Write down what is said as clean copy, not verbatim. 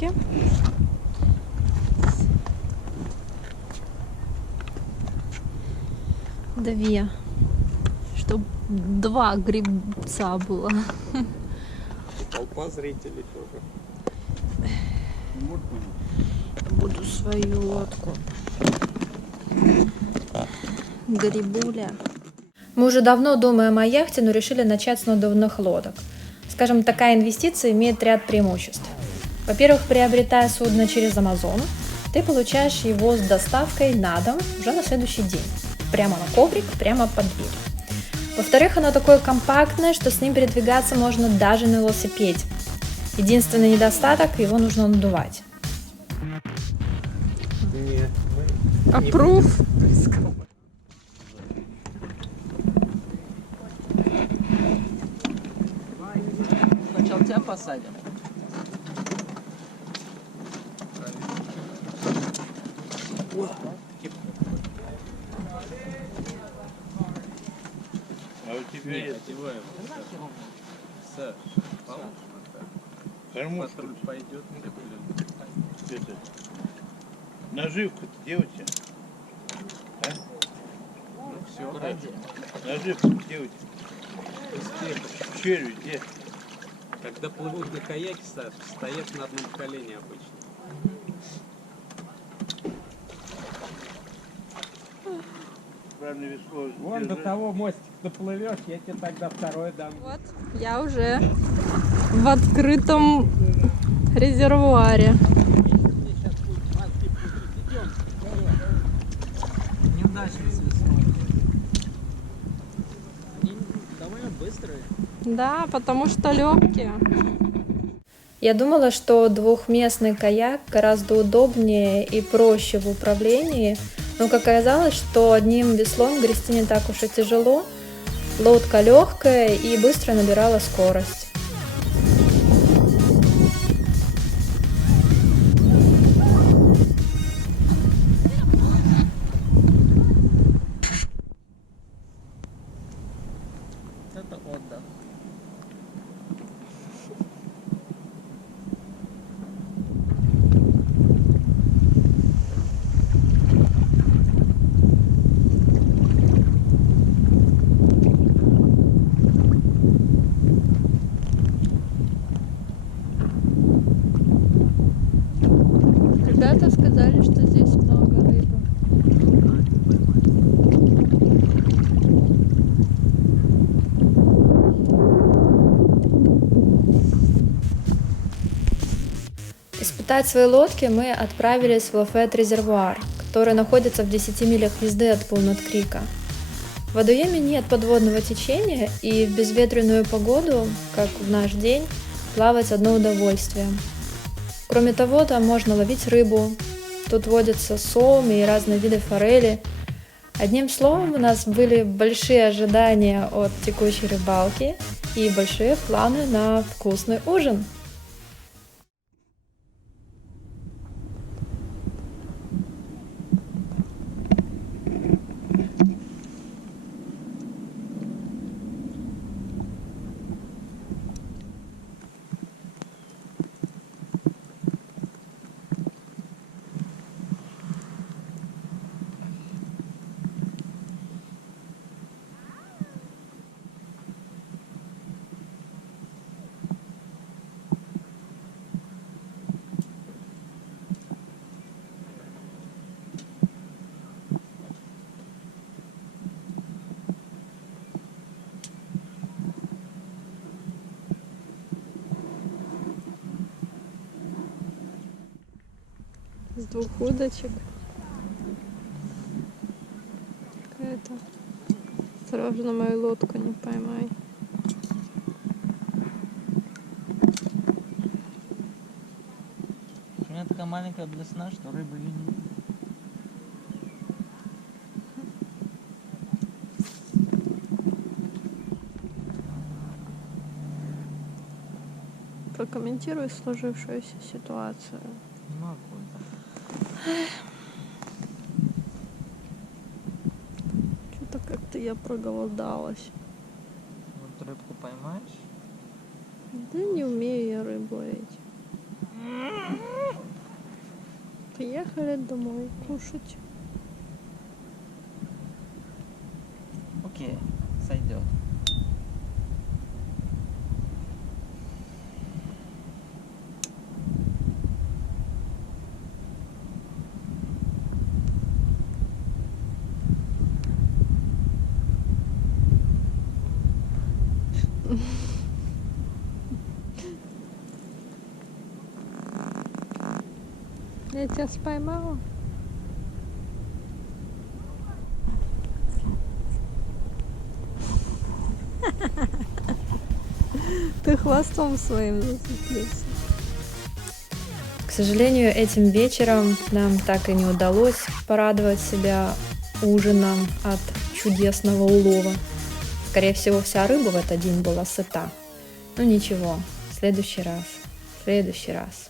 лодки. Две. Чтоб два гребца было. Толпа зрителей тоже. Буду свою лодку. Грибуля. Мы уже давно думаем о яхте, но решили начать с надувных лодок. Скажем, такая инвестиция имеет ряд преимуществ. Во-первых, приобретая судно через Amazon, ты получаешь его с доставкой на дом уже на следующий день. Прямо на коврик, прямо под дверь. Во-вторых, оно такое компактное, что с ним передвигаться можно даже на велосипеде. Единственный недостаток – его нужно надувать. Нет, Approve. Сначала тебя посадим. А у тебя есть Саш, кормушка. патруль пойдет. Это, наживка-то где у тебя? А? Ну все, Наживка где у тебя? Черви где? когда плывут на каяке, Саш, стоят на одном колене обычно. Правильно весло. Вон до того мостик доплывешь, я тебе тогда второй дам. Вот, я уже в открытом резервуаре. Неудачно с веслом. Они довольно быстрые. Да, потому что легкие. Я думала, что двухместный каяк гораздо удобнее и проще в управлении, но как оказалось, что одним веслом грести не так уж и тяжело. Лодка легкая и быстро набирала скорость. Это отдых. Ребята сказали, что здесь много рыбы. Испытать свои лодки мы отправились в Лафет-резервуар, который находится в 10 милях езды от Полнат-Крика. В водоеме нет подводного течения, и в безветренную погоду, как в наш день, плавать одно удовольствие. Кроме того, там можно ловить рыбу. Тут водятся сом и разные виды форели. Одним словом, у нас были большие ожидания от текущей рыбалки и большие планы на вкусный ужин. С 2 удочек. Какая-то. Осторожно, мою лодку не поймай. У меня такая маленькая блесна, что рыбы ее не видно. Прокомментируй сложившуюся ситуацию. Не могу. Что-то как-то я проголодалась. Вот рыбку поймаешь? Да не умею я рыбу ловить. Приехали домой кушать. Окей, сойдет. Я тебя споймала. Ты хвостом своим зацепился. К сожалению, этим вечером нам так и не удалось порадовать себя ужином от чудесного улова. Скорее всего, вся рыба в этот день была сыта. Ну ничего, в следующий раз.